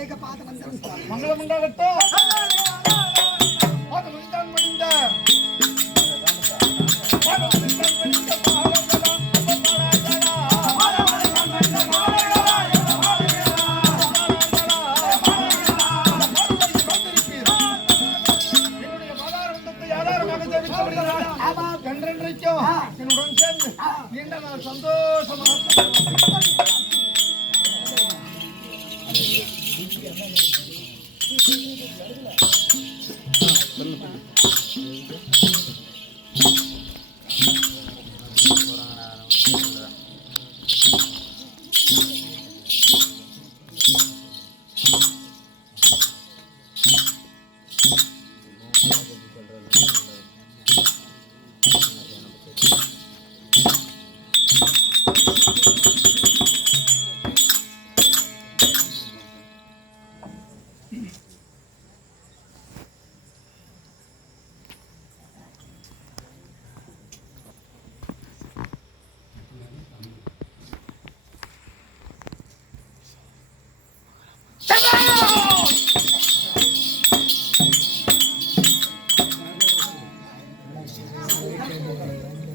அநேக பாத மந்திரம் மங்களம் உண்டாகட்டும். பாதமணிதான் மணிந்த கன்றென்றைக்கும் என்னுடன் சேர்ந்து நீண்ட நாள் சந்தோஷமாக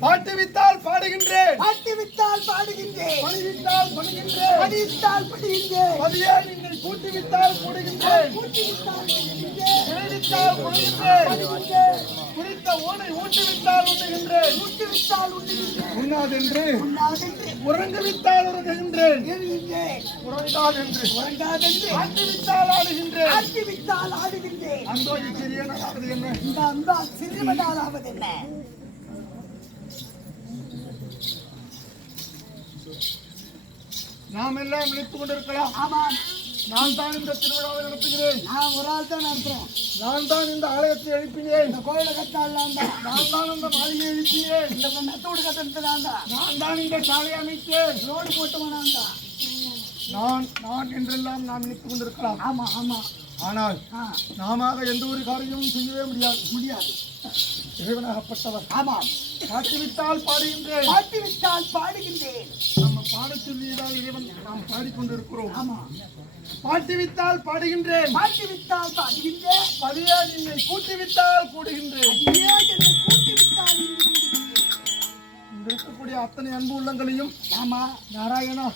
பாட்டுவித்தால் பாடுகின்றேன், பாட்டுவித்தால் பாடுகின்றேன், பணிவித்தால் பணிகின்றேன், படித்தால் படிகின்றேன், பதியே நீங்கள் கூட்டுவித்தால் கூடுகின்றேன், கூட்டுவித்தால் கூடுகின்றேன், குறைவித்தால் குறைகின்றேன், படிக்கின்றேன், குறித்த ஓனை ஊட்டுவித்தால் உண்ணுகின்றேன், ஊட்டுவித்தால் உண்ணுகின்றேன், உண்ணாதென்று உண்ணாதென்று உறங்குவித்தால் உறங்குகின்றேன், எழுகின்றேன், உறங்காதென்று உறங்காதென்று ஆட்டுவித்தால் ஆடுகின்றேன். ஆட்டுவித்தால் ஆடுகின்றேன். அந்தோ இச்சிறியனாவது என்ன? இந்த அன்பா சிறுவனாலாவது என்ன? நாம் எல்லாம் நினைத்துக் கொண்டிருக்கலாம், ஆமாம், நான் தான் இந்த திருவிழாவை நடத்துகிறேன், நான் ஒரு ஆள் தான் நடத்துறேன். நான் தான் இந்த ஆலயத்தை எழுப்பினேன், இந்த கோயிலை கட்டாலாம் தான், நான் தான் இந்த மாளிகையை எழுப்பினேன், இந்த மெத்தோடு கட்டத்தான் தான், நான் தான் இந்த சாலையை அமைத்தேன். ரோடு போட்டவனான் தான். நான் என்றெல்லாம் நாம் நினைத்துக் கொண்டிருக்கலாம். ஆமா ஆமா. ஆனால் நாம எந்த ஒரு காரியமும் செய்யவே முடியாது. இறைவனாகப்பட்டவர் ஆமாம், பாட்டுவித்தால் பாடுகின்றேன், பாட்டுவித்தால் பாடுகின்றேன். நம்ம பாடச் சொல்லியதால் இறைவன் நாம் பாடிக்கொண்டிருக்கிறோம். ஆமா, பாட்டுவித்தால் பாடுகின்றேன், பாட்டுவித்தால் பாடுகின்றேன், பதியே நின்னை கூட்டுவித்தால் கூடுகின்றேன். கூட்டுவித்தால் இங்க இருக்கக்கூடிய அத்தனை அன்பு உள்ளங்களையும் ஆமா நாராயணா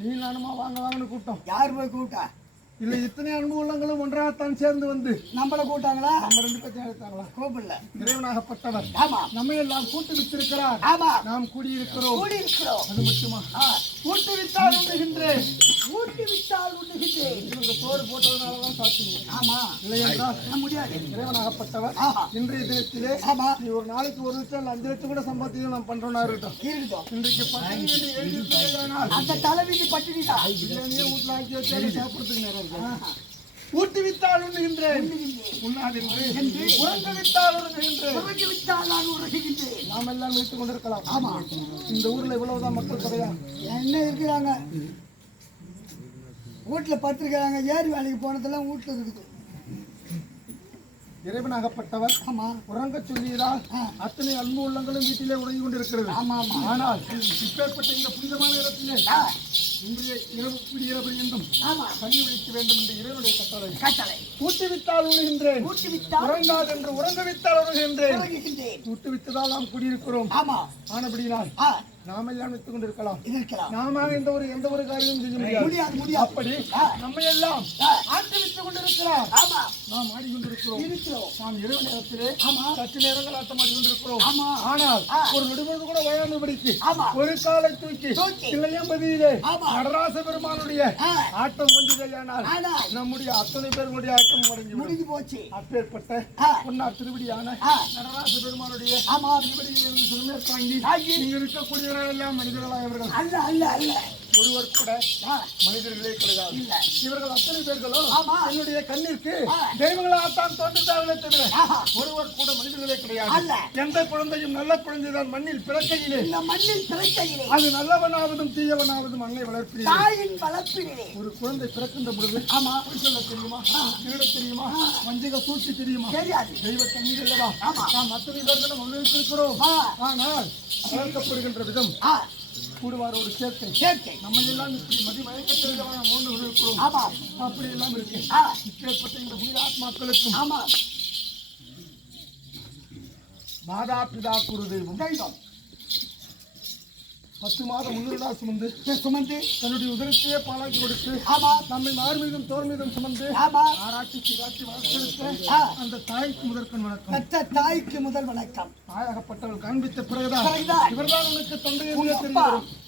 நீ நானுமா வாங்க வாங்கன்னு கூட்டம். யார் போய் கூட்டா? இல்ல இத்தனை அன்பு உள்ளங்களும் ஒன்றாகத்தான் சேர்ந்து வந்து நம்மள கூட்டாங்களா? நம்ம ரெண்டு பேர்த்தையும் அழைத்தாங்களா? கூப்பிடல. இறைவனாகப்பட்டவர் ஆமா, நம்ம எல்லாம் கூட்டு வித்திருக்கிறார். ஆமா, நாம் கூடியிருக்கிறோம். அது மட்டுமா? கூட்டுவித்தால் உண்ணுகின்றேன், ஊட்டுவித்தால் உண்ணுகின்றேன். இவங்க சோறு போட்டதுனாலதான் சாப்பிட்டீங்க. ஆமா, இல்லை என்றால் முடியாது. இறைவனாகப்பட்டவர் இன்றைய தினத்திலே ஆமா, நீ ஒரு நாளைக்கு 1 லட்சம் 5 லட்சம் கூட சம்பாத்தியம் நாம் பண்றோம்னா இருக்கட்டும். இன்றைக்கு பட்டினி என்று எழுதியிருக்கிறேனால் அந்த தலைவிக்கு பட்டினிதான். பிரியாணியே வீட்டுல ஆக்கி வச்சாலும் சாப்பிடுறதுக்கு நேரம் இருக்கு. ஊட்டுவித்தால் உண்ணுகின்றேன், உண்ணாதென்று உறங்குவித்தால் உறங்குகின்றேன், உறங்கிவிட்டால் நான் உறங்குகின்றேன். நாம் எல்லாம் வைத்துக் கொண்டிருக்கலாம். ஆமா, இந்த ஊர்ல இவ்வளவுதான் மக்கள் தொகையா என்ன இருக்கிறாங்க? வீட்டுல படுத்திருக்கிறாங்க. ஏரி வேலைக்கு போனதெல்லாம் வீட்டுல இருக்குது. இறைவனாகப்பட்டவர் ஆமா, உறங்க சொல்லியதால் அத்தனை அன்பு உள்ளங்களும் வீட்டிலே உறங்கி கொண்டிருக்கிறது. ஆனால் இப்பேற்பட்ட இந்த புனிதமான இடத்திலே இன்றைய இரவு குடியிரவு என்றும் தண்ணி விழிக்க வேண்டும் என்று இறைவனுடைய கட்டளை. ஊட்டுவித்தால் உண்ணுகின்றேன், உறங்காது என்று உறங்குவித்தால் உறங்குகின்றேன். ஊட்டுவித்ததால் நாம் குடியிருக்கிறோம். ஆனபடினால் நாம் எல்லாம் வைத்துக் கொண்டிருக்கலாம். நாம எந்த ஒரு காரியமும் செய்ய முடியாது. அப்படி நம்ம எல்லாம் ஆட்டுவித்துக் கொண்டிருக்கிறார். நாம் ஆடிக்கொண்டிருக்கிறோம். நாம் இரவு நேரத்திலே சற்று நேரங்கள் ஆட்டம் ஆடிக்கொண்டிருக்கிறோம். ஆனால் ஒரு நொடிபொழுது கூட ஓயாதபடிக்கு ஒரு காலை தூக்கி இளையம்பதியிலே நடராச பெருமானுடைய ஆட்டம் கொஞ்சிதையானால் நம்முடைய அத்தனை பேருடைய ஆட்டம் முடிஞ்சு போச்சு. அப்பேற்பட்ட பொன்னார் திருவடியான நடராச பெருமானுடைய திருவடியிலிருந்து சிறுமேற் தாங்கி இங்கு இருக்கக்கூடிய எல்லாம் மனிதர்களாக அல்ல அல்ல அல்ல ஒருவர் கூட மனிதர்களே கிடையாது. இவர்கள் அத்தனை பேர்களும் என்னுடைய கண்ணிற்கு தெய்வங்களாகத்தான் தோன்றுகிறார்களே தவிர ஒருவர் கூட மனிதர்களே கிடையாது. எந்த குழந்தையும் நல்ல குழந்தைதான் மண்ணில் பிறக்கையிலே அது நல்லவனாவதும் தீயவனாவதும் அன்னை வளர்ப்பிலே ஒரு குழந்தை பிறக்கின்ற பொழுது சொல்ல தெரியுமா, திருட தெரியுமா, வஞ்சக சூழ்ச்சி தெரியுமா, தெய்வ தண்ணீர் அல்லவா நாம் அத்தனை பேர்களும் அனுபவித்திருக்கிறோம். ஆனால் வளர்க்கப்படுகின்ற விதம் கூடுவாரோடு சேர்க்கை சேர்க்கை. நம்ம எல்லாம் இப்படி மதிமயக்கத்தில் நாம் ஓண்டு இருக்கிறோம். ஆமா. அப்படி எல்லாம் இருக்கு. இப்பேற்பட்ட இந்த உயிர் ஆத்மாக்களுக்கும் ஆமா. மாதா பிதா குரு தெய்வம் தெய்வம் 10 மாதம் முன்னுடா சுமந்து சுமந்து தன்னுடைய உதரத்தையே பாலாக்கி கொடுத்து ஆமா. நம்மை மார் மீதும் தோல் மீதும் சுமந்து ஆமா. ஆராய்ச்சி சிராட்சி வளர்த்தெடுத்த அந்த தாய்க்கு முதற்கண் வணக்கம். பெற்ற தாய்க்கு முதல் வணக்கம். தாயாகப்பட்டவள் காண்பித்த பிறகுதான் பிறகுதான் இவர்தான் உனக்கு தந்தை உங்க என்று அப்பா. தெரியும்.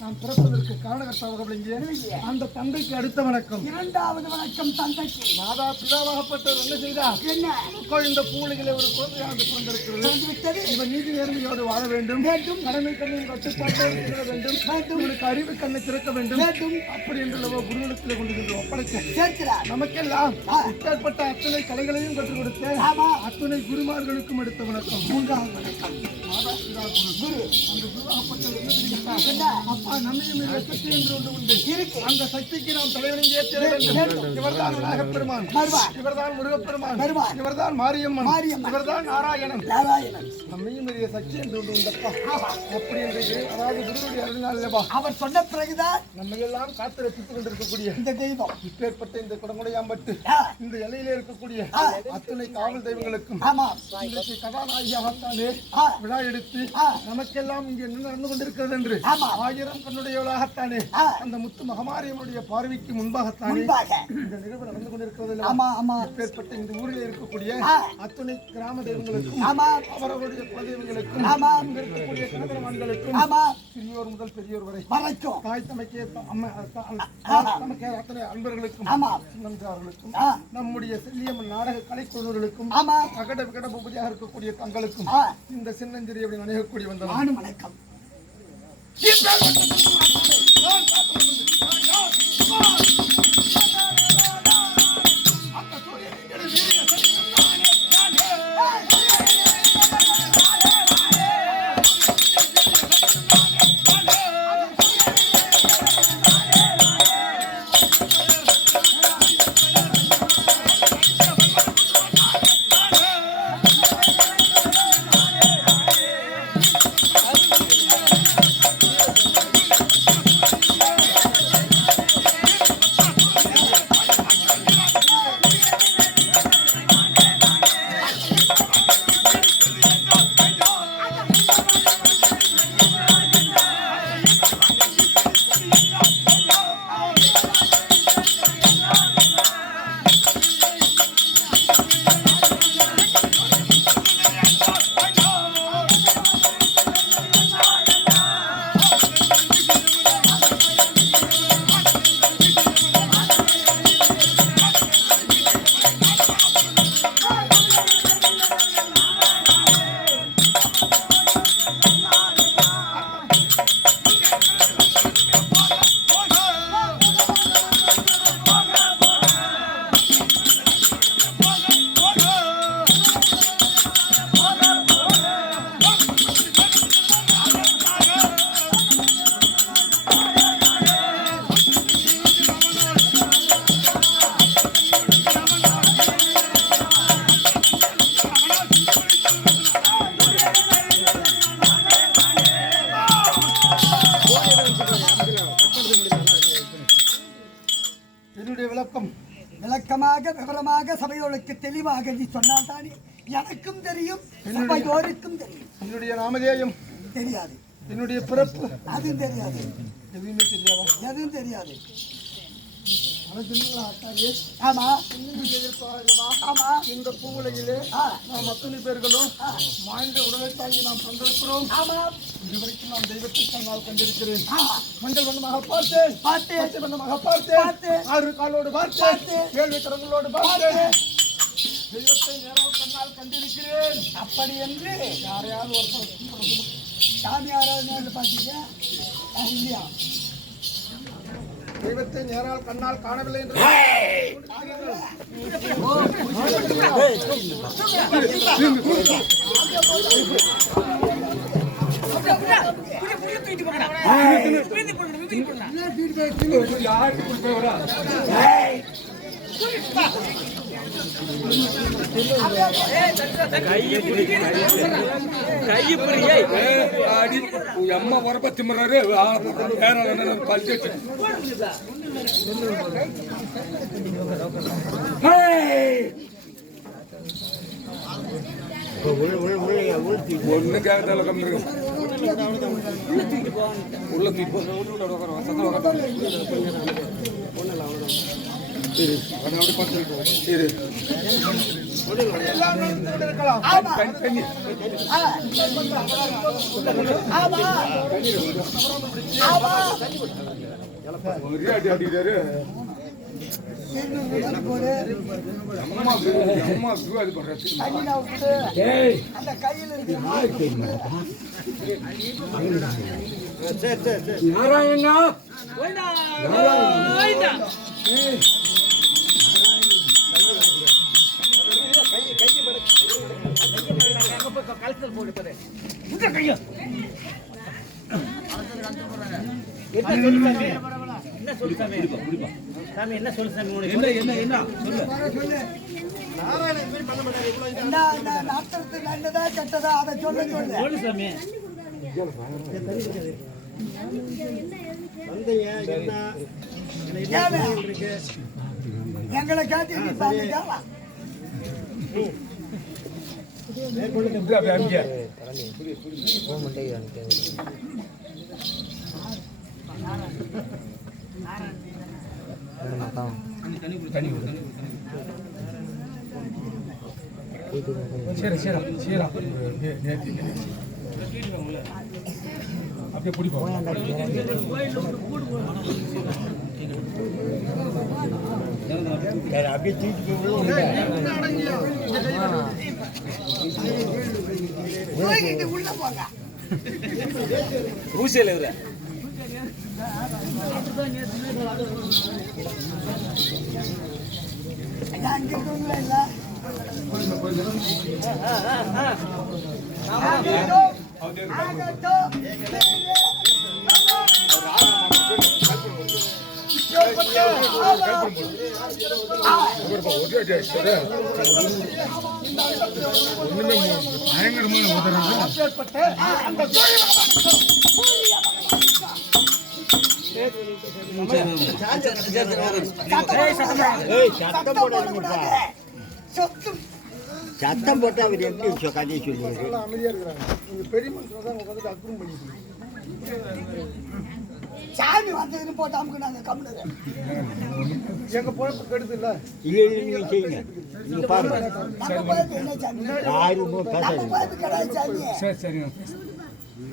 நான் பிறப்பதற்கு காரணகர்த்தாவாக விளங்கிய அந்த தந்தைக்கு அடுத்த வணக்கம். இரண்டாவது வணக்கம் தந்தைக்கு. மாதா பிதாவாகப்பட்டவர் என்ன செய்தார்? என்ன நமக்குள் இந்த பூவுலகிலே ஒரு குழந்தையாக பிறந்திருக்கிறது. தெரிந்துவிட்டது. இவன் நீதி நேர்மையோடு வாழ வேண்டும். வேண்டும். கடமை கண்ணின் கட்டுப்பாட்டோடு இருக்க வேண்டும். இவனுக்கு அறிவு கண்ணை திறக்க வேண்டும். வேண்டும். அப்படி என்று குருவிடத்திலே கொண்டு சென்று ஒப்படைக்க சேர்க்கிறார். நமக்கெல்லாம் இப்பேற்பட்ட அத்தனை கலைகளையும் கற்றுக் கொடுத்து ஆமா. அத்தனை குருமார்களுக்கும் எடுத்த வணக்கம். மூன்றாவது வணக்கம் மாதா பிதா குரு. அந்த குருவாகப்பட்டவர் என்ன செய்கிறார்? என்ன அப்பா நம்மையும் சக்தி என்று ஒன்று உண்டு. இருக்கு. அந்த சக்திக்கு நாம் தலைவணங்கி ஏற்ற வேண்டும். இவர்தான் விநாயகப்பெருமான், வருவார். இவர்தான் முருகப்பெருமான், வருவார். இவர்தான் மாரியம்மன், மாரியம்மன். இவர்தான் நாராயணன். நாராயணன். நம்மையும் பெரிய சக்தி என்று ஒன்று உண்டப்பா. அப்படி என்று அதாவது குருவுடைய அருளினாலப்பா அவர் சொன்ன பிறகுதான் நம்ம எல்லாம் காத்து ரசித்துக் கொண்டிருக்கக்கூடிய இந்த தெய்வம் இப்பேற்பட்ட இந்த குடங்குடையாம்பட்டு இந்த எல்லையிலே இருக்கக்கூடிய அத்தனை காவல் தெய்வங்களுக்கும் ஆமா. இன்றைக்கு கதாநாயகியாகத்தானே விழா எடுத்து நமக்கெல்லாம் இங்கே என்ன நடந்து கொண்டிருக்கிறது என்று ஆமா. 1000 கண்ணுடையவளாகத்தானே அந்த முத்து மகமாரியம்மனுடைய பார்வைக்கு முன்பாகத்தானே முன்பாக. இந்த நிகழ்வு நடந்து கொண்டிருக்கிறது. ஆமா ஆமா. இப்பேற்பட்ட இந்த ஊரில் இருக்கக்கூடிய அத்துணை கிராம தெய்வங்களுக்கும் ஆமா. அவர்களுடைய குலதெய்வங்களுக்கும் ஆமா. இங்க இருக்கக்கூடிய கணவன்களுக்கும் ஆமா. சிறியோர் முதல் பெரியோர் வரை வரைக்கும். தாய் தமக்கே தமக்கே அத்தனை அன்பர்களுக்கும் ஆமா. நன்றார்களுக்கும் நம்முடைய செல்லியம்மன் நாடக கலைக்குழுவர்களுக்கும் ஆமா. அகட விகட பூபதியாக இருக்கக்கூடிய தங்களுக்கும் இந்த சின்னஞ்சிறிய அப்படி அணுகக்கூடிய வந்தவர் நானும் வணக்கம். விளக்கமாக விவரமாக சபையோருக்கு தெளிவாக நீ சொன்னால் தானே எனக்கும் தெரியும், சபையோருக்கும் தெரியும். என்னுடைய நாமதேயம் தெரியாது, என்னுடைய பிறப்பு அதுவும் தெரியாது, எதுவுமே தெரியாதா? எதுவும் தெரியாது. ஆமா, ஆமா, இந்த பூவுலகிலே நாம் அத்தனை பேர்களும் மாய்ந்த உடலை தாங்கி நாம் கொண்டிருக்கிறோம். இதுவரைக்கும் நான் தெய்வத்தை கண்ணால் கண்டிருக்கிறேன். மஞ்சள் வண்ணமாக பார்த்தேன், பச்சை வண்ணமாக பார்த்தேன், 6 காலோடு பார்த்தேன், 7 கரங்களோடு பார்த்தேன். தெய்வத்தை நேரால் கண்ணால் கண்டிருக்கிறேன். அப்படி என்று யாரையாவது ஒருத்தர் சாமி யாராவது நேரில் பார்த்தீங்க இல்லையா? தெய்வத்தை நேரால் கண்ணால் காணவில்லை என்று அம்மா உரப்ப திமுறாரு பல்ச்சு ஒண்ணு கேட்டால கம்மி உள்ள தூக்கி அடிக்கிறாரு அம்மா அது பண்றது நாராயணா என்ன சொல்லு சாமி நல்லதா கெட்டதா அதை சொல்ல சொல்லு சாமி எங்களை கேட்டு அப்படியே பிடிப்போம் அப்படியே தூக்கி உள்ள போங்க ஊசியில் இருக்கிற சத்தம் போட்டு அவர் எப்படி கதையை சொல்லுவாரு? அமைதியா இருக்கிறாங்க. பெரிய மனுஷன் தான் உட்காந்து அக்ரூம் பண்ணிட்டு சாமி வந்ததுன்னு போட்டு அமுக்கு நாங்க கம்முனது எங்க பொழப்பு கெடுது இல்ல. இல்லை நீங்க செய்யுங்க. நீங்க பாருங்க. நம்ம போய் என்ன சாமி யாரும் நம்ம போய் கிடையாது சாமி. சரி சரி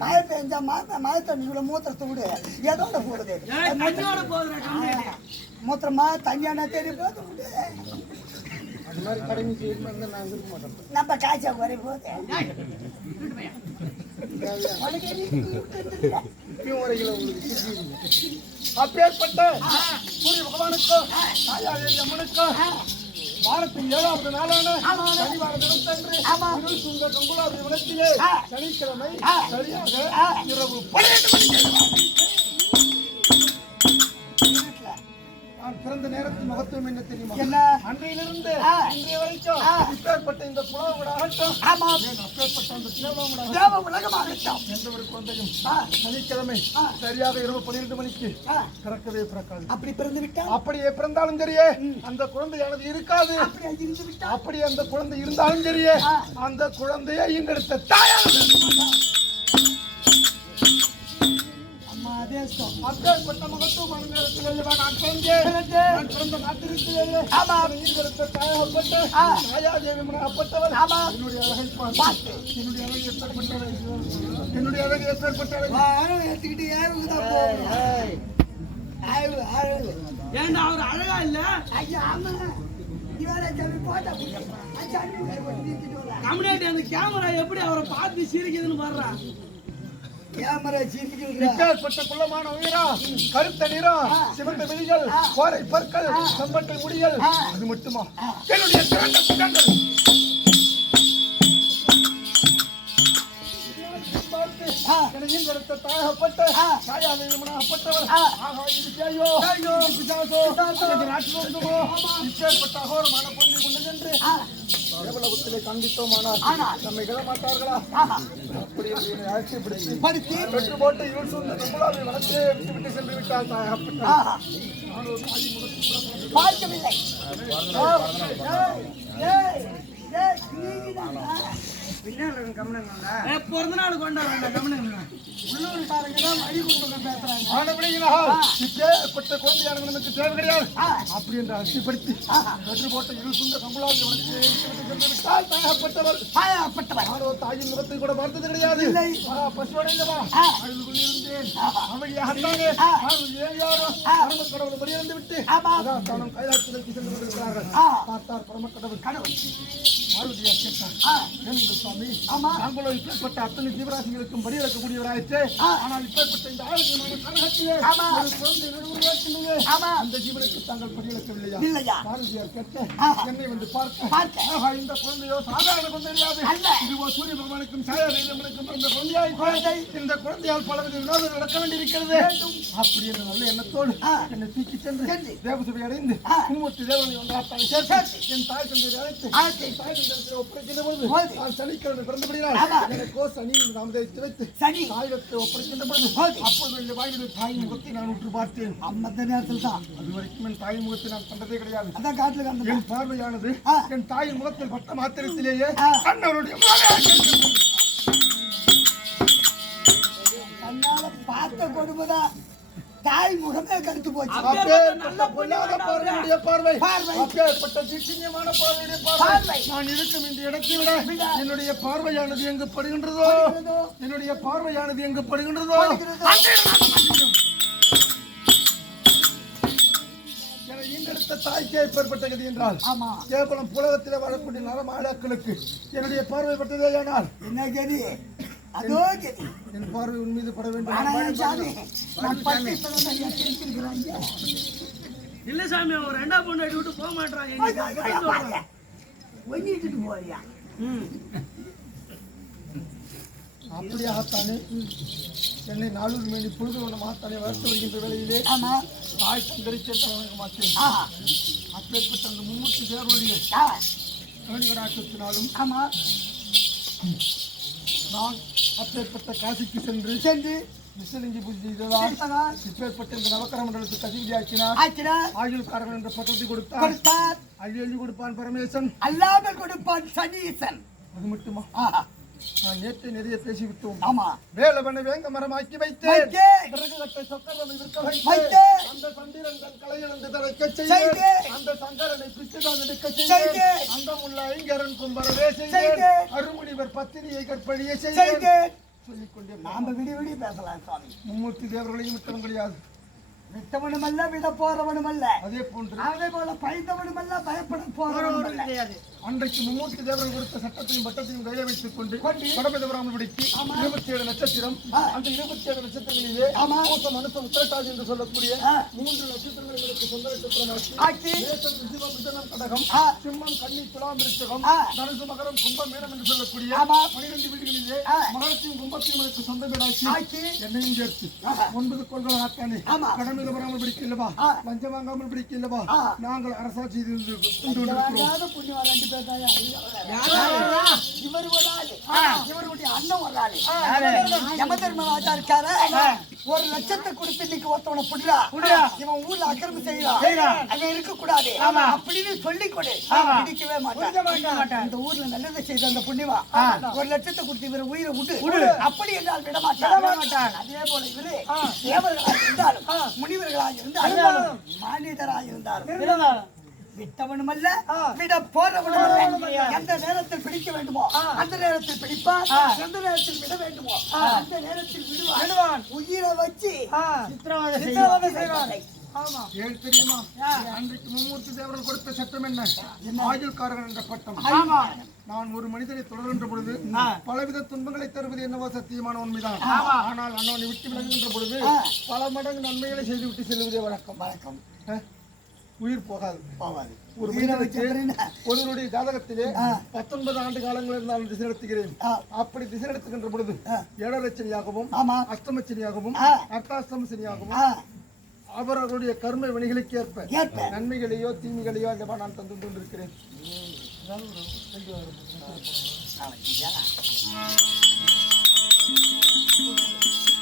மழை பெஞ்சா மழை தண்ணிக்குள்ள மூத்திரத்தை விடு எதோட போகுது மூத்திரமா தண்ணியானா தெரிய போகுது அது மாதிரி கடமை செய்யணும் நான் இருக்க மாட்டேன். நம்ம காய்ச்சா குறை போகுது இப்பயும் வரைகளை உங்களுக்கு அப்பேற்பட்ட சூரிய பகவானுக்கும் தாயாரி அம்மனுக்கும் வாரத்தின் 7வது நாளான சனிவார தினத்தன்று சுங்க கங்குலாபுரி வனத்திலே சனிக்கிழமை சரியாக இரவு 12 மணிக்கு நான் பிறந்த நேரத்தின் மகத்துவம் என்ன தெரியுமா? என்ன அன்றையிலிருந்து இன்றைய வரைக்கும் இப்பேற்பட்ட இந்த புலவங்கள ஆகட்டும் அப்பேற்பட்ட அந்த தேவ உலகமாகட்டும் எந்த ஒரு குழந்தையும் சனிக்கிழமை சரியாக இரவு 12 மணிக்கு பிறக்கவே பிறக்காது. அப்படி பிறந்து விட்டா அப்படியே பிறந்தாலும் சரியே அந்த குழந்தையானது இருக்காது. அப்படியே இருந்து விட்டா அப்படி அந்த குழந்தை இருந்தாலும் சரியே அந்த குழந்தையை ஈண்டெடுத்த தாயானது அப்பேற்பட்ட மகத்துவமான நேரத்தில் நான் பிறந்த நாட்டிற்கு தாயாகப்பட்ட தாயாதேவி மகப்பட்டவர் என்னுடைய அழகை பார்த்து என்னுடைய அழகு ஏற்பட்டவர் என்னுடைய அழகு ஏற்பட்டவர் எடுத்துக்கிட்டு ஏன்னா அவர் அழகா இல்ல ஐயா ஆமா கம்யூனிட்டி அந்த கேமரா எப்படி அவரை பார்த்து சிரிக்குதுன்னு பாடுறான். கேமரா சிரிக்குது இப்பேற்பட்ட குள்ளமான உயிரா கருத்த நிறம் சிவந்த விழிகள் கோரை பற்கள் செம்பட்டை முடிகள் அது மட்டுமா என்னுடைய சிறந்த சுகங்கள் பார்த்து எனக்கு எடுத்த தாயகப்பட்ட தாயாகப்பட்டவர் ஆகா இது தேயோ பிசாசோ இது ராட்சசமோ இப்பேற்பட்ட அகோரமான பொருளை கொண்டு சென்று தேவலோகத்திலே கண்டித்தோமானால் நம்மை விடமாட்டார்களா? அப்படி என்று அழைச்சி பிடித்து பெற்று போட்டு இவள் சொந்த நம்மளால் வளர்த்தே விட்டு சென்று விட்டால் தாயகப்பட்ட பார்க்கவில்லை. பிறந்த நாள் கொண்டாடுறாங்க கவனம். உள்ளூர்காரங்க தான் வழி கொடுக்க பேசுறாங்க. இப்பேற்பட்ட குழந்தையானது நமக்கு தேவை கிடையாது. அப்படி என்று அழைச்சிப்படுத்தி பெற்று போட்ட இவள் சொந்த நம்மளால் வளர்த்தே விட்டு விட்டால் தாயகப்பட்டவர் தாயின் முகத்தை கூட பார்த்தது கிடையாது. பசுவோட இல்லவா அழுது கொண்டிருந்தேன். அமைதியாகத்தானே கடவுள் வெளியிருந்து விட்டு தானும் கைலாசத்திற்கு சென்று கொண்டிருக்கிறார்கள். பார்த்தார் பரமக்கடவுள் பார்வதியா கேட்டார், சுவாமி நாங்களோ இப்பேற்பட்ட அத்தனை ஜீவராசிகளுக்கும் பலியிறக்கக்கூடியவராயிற்று. ஆனால் இப்பேற்பட்ட இந்த ஆரோக்கியமான கழகத்திலே ஒரு குழந்தை உருவாக்கினே அந்த ஜீவனுக்கு தாங்கள் பலியிறக்கவில்லையா? பார்வதியார் கேட்க என்னை வந்து பார்க்க இந்த குழந்தையோ சாதாரண குழந்தை கிடையாது. இதுவோ சூரிய பகவானுக்கும் சாயாதேவனுக்கும் இந்த குழந்தையாய் இந்த குழந்தையால் பலவித வினோதம் நடக்க வேண்டியிருக்கிறது. அப்படி என்ற நல்ல எண்ணத்தோடு என்னை தூக்கி சென்று தேவசபை அடைந்து மும்மூர்த்தி தேவனை ஒன்றாத்தால் சேர்த்து என் தாய் தந்தையை அழைத்து தாய் தந்தை ஒப்படைக்கின்ற பொழுது நான் சனிக்கிழமை பிறந்தபடியால் எனக்கோ சனி நாமதேயத்தை வைத்து தாயகத்தை ஒப்படைக்கின்ற பொழுது அப்பொழுது இந்த வாயிலில் தாயின் முகத்தை நான் உற்று பார்த்தேன். அந்த நேரத்தில் தான் அது வரைக்கும் என் தாயின் முகத்தை நான் கண்டதே கிடையாது. அதான் காட்டுல கண்டு என் பார்வையானது என் தாயின் முகத்தில் பட்ட மாத்திரத்திலேயே அண்ணனுடைய தன்னால பார்த்த கொடுமைதான் தாய் முகமே கருத்து போச்சு. நான் இருக்கும் இந்த இடத்தை விட என்னுடைய பார்வையானது எங்கு படுகின்றதோ தாய்க்கே ஏற்பட்ட கதி என்றால் கேவலம் புலகத்திலே வரக்கூடிய நரமாளாக்களுக்கு என்னுடைய பார்வை பட்டதே. ஆனால் என்ன கதி? அதோ கதி. என் பார்வை உன் மீது பட வேண்டும். இல்ல சாமி ஒரு ரெண்டா பொண்ணு அடி விட்டு போக மாட்டாங்க. ஒங்கிட்டு போறியா? அப்படியாகத்தானே என்னை நாளூர் மேனி பொழுது கொண்ட மாத்தானே வளர்த்து வருகின்ற வேளையிலே தாய் தந்தரிச்சே தலைவணங்க மாட்டேன். அப்பேற்பட்ட அந்த மும்மூர்த்தி தேவருடைய கடாட்சத்தினாலும் நான் அப்பேற்பட்ட காசிக்கு சென்று விசலிங்கி பூஜை செய்ததால் இப்பேற்பட்ட இந்த நவக்கர மண்டலத்துக்கு அதிபதியாக்கினார். ஆயுள்காரர்கள் என்ற பட்டத்தை கொடுத்தார். அது எழுதி கொடுப்பான் பரமேசன், அல்லாமல் கொடுப்பான் சனீசன். அது மட்டுமா? நான் நேற்று நிறைய பேசிவிட்டோம். ஆமா, வேலை பண்ண வேங்க மரமாக்கி வைத்தேன். அந்த சந்திரன் கலையிழந்து தடைக்க செய்து அந்த சங்கரனை பிச்சுதான் எடுக்க செய்து அந்த முல்ல ஐங்கரன் கும்பரவே செய்து அருமுனிவர் பத்தினியை கற்பழிய செய்து சொல்லிக்கொண்டே நாம விடி விடி பேசலாம் சுவாமி. மும்மூர்த்தி தேவர்களையும் விட்டவன் கிடையாது. விட்டவனும் அல்ல, விட போறவனும் அல்ல. அதே போன்று அதே போல பயந்தவனும் அல்ல, பயப்பட போறவனும் கிடையாது. அன்றைக்கு மும்மூர்த்தி தேவர்கள் கொடுத்த சட்டத்தையும் பட்டத்தையும் கையில வைத்துக் கொண்டு வடபெதபுராமன் பிடிக்கு 27 நட்சத்திரம். அந்த 27 நட்சத்திரங்களிலே மனுஷ உத்திரட்டாதி என்று சொல்லக்கூடிய 3 நட்சத்திரங்களுக்கு சொந்த நட்சத்திரமாக்கி கடகம், சிம்மம், கன்னி, துலாம், விருச்சிகம், தனுசு, மகரம், கும்பம், மீனம் என்று சொல்லக்கூடிய 12 வீடுகளிலே மகரத்தையும் கும்பத்தையும் எனக்கு சொந்த வீடாக்கி என்னையும் சேர்த்து 9 கோள்கள் ஆத்தானே கடமையில வராமல் பிடிக்கலவா, லஞ்சம் வாங்காமல் பிடிக்கலவா, நாங்கள் அரசாட்சி இவருடைய அண்ணன் வர்றாரு. யமதர்மராஜா இருக்காரு. 1 லட்சத்தை கொடுத்து இன்னைக்கு ஒருத்தவனை புடுறா, இவன் ஊர்ல அக்கிரமம் செய்யறான், அங்க இருக்க கூடாது அப்படின்னு சொல்லி கொடு. பிடிக்கவே மாட்டான். இந்த ஊர்ல நல்லதை செய்த அந்த புண்ணியவா 1 லட்சத்தை கொடுத்து இவரை உயிரை விடு அப்படி என்றால் விட மாட்டான். அதே போல இவரு தேவர்களாக இருந்தாலும் முனிவர்களாக இருந்தாலும் மானிடராக இருந்தாலும் விட்டவனும் அல்ல, விட போறவனும் அல்ல. எந்த நேரத்தில் பிடிக்க வேண்டுமோ அந்த நேரத்தில் பிடிப்பான், எந்த நேரத்தில் விட வேண்டுமோ அந்த நேரத்தில் விடுவான். உயிரை வச்சு சித்திரவதை செய்வான். ஏன் தெரியுமா? அன்றைக்கு மும்மூர்த்தி தேவர்கள் கொடுத்த சட்டம் என்ன? ஆயுள்காரர்கள் என்ற பட்டம். நான் ஒரு மனிதனை தொடர்கின்ற பொழுது பலவித துன்பங்களை தருவது என்னவோ சத்தியமான உண்மைதான். ஆனால் அண்ணனை விட்டு விலகுகின்ற பொழுது பல மடங்கு நன்மைகளை செய்து விட்டு செல்வதே வழக்கம். உயிர் போகாது. போவாது. ஒரு உயிரை வச்சு மனிதனுக்கு ஒருவருடைய ஜாதகத்திலே 19 ஆண்டு காலங்களில் நான் திசை நடத்துகிறேன். அப்படி திசை நடத்துகின்ற பொழுது ஏழரை சனியாகவும் ஆமா. அஷ்டம சனியாகவும் அர்த்தாஷ்டம சனியாகவும் அவர்களுடைய கர்ம வினைகளுக்கு ஏற்ப நன்மைகளையோ தீமைகளையோ அந்த நான் தந்து கொண்டிருக்கிறேன்.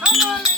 ஆ